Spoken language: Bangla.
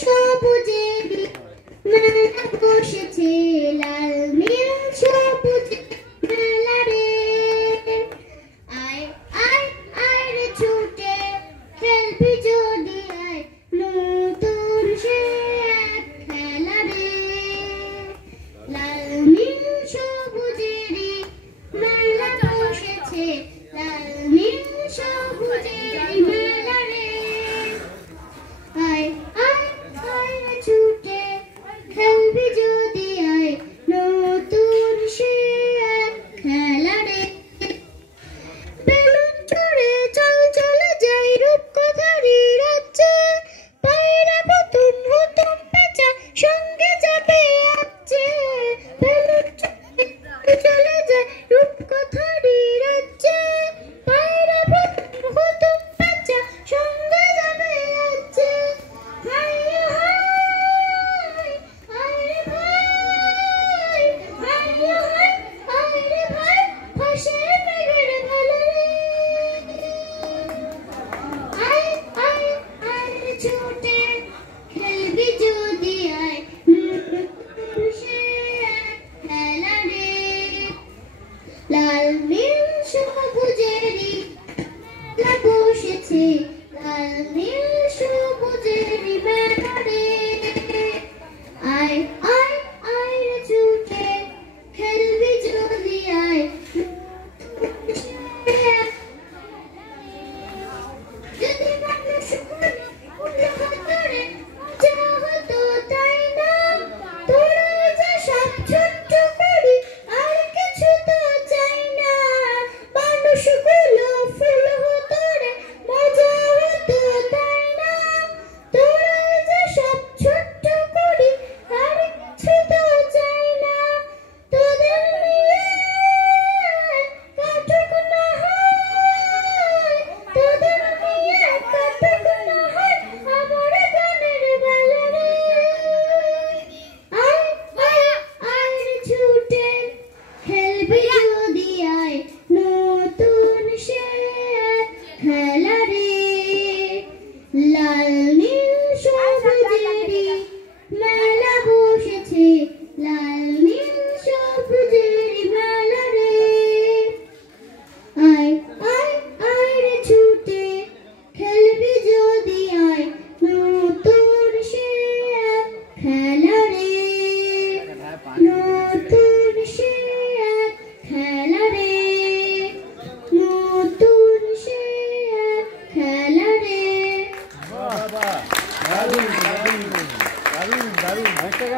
সবুজে মেলা বসেছে, লাল নীল সবুজে মেলা রে। আয় আয় আয় রে ছুটে খেলবি যদি আয়, নতুন সে এক খেলা রে। লাল নীল সবুজেরই মেলা বসেছে, লাল নীল সবুজেরই মেলা রে। আয় আয় আয় রে ছুটে খেলবি যদি আয়, নতুন সে এক খেলা রে। বেলুন চড়ে চল চলে যাই রূপকথারই রাজ্যে, পায়রা নতুন নতুন পেঁচা সঙ্গে যাবে আজকে। বেলুন চড়ে চলে যাই রূপকথারই রাজ্যে, পায়রা নতুন নতুন পেঁচা সঙ্গে যাবে আজকে। হায় হায় হায় রে ভাই, হায় হায় হায় রে ভাই, ভাসে মেঘের ভালো রে। আয় আয় আয় রে ছুটে খেলবি যদি আয়, সে এক খেলা রে। লাল নীল সবুজেরই মেলা বসেছে, লাল নীল সবুজেরই মেলা রে। আয় আয় আয় রে ছুটে খেলবি যদি আয়, যদি মানুষ মনে উঠলো হাতরে মজা হতো তাই না। তোরা যে সব ছোট্ট করি আর কিছু তো চাই না। মানুষগুলো ফুল হতো রে মজা হতো তাই না। তোরা যে সব ছোট্ট করি আর কিছু তো চাই না। তোদের নিয়ে কাটুক না হয়, তোদের নিয়ে কাটুক না হয় আমার গানের বেলা রে। আয় আয় আয় রে ছুটে খেলবি যদি আয়, নতুন সে এক খেলা রে। লাল নীল সবুজেরই মেলা বসেছে, লাল নীল সবুজেরই মেলা রে। আয় আয় আয় রে ছুটে খেলবি যদি আয়, নতুন সে এক খেলা রে। নতুন সে এক খেলা রে, নতুন সে এক খেলা রে। দারুণ দারুণ দারুণ দারুণ।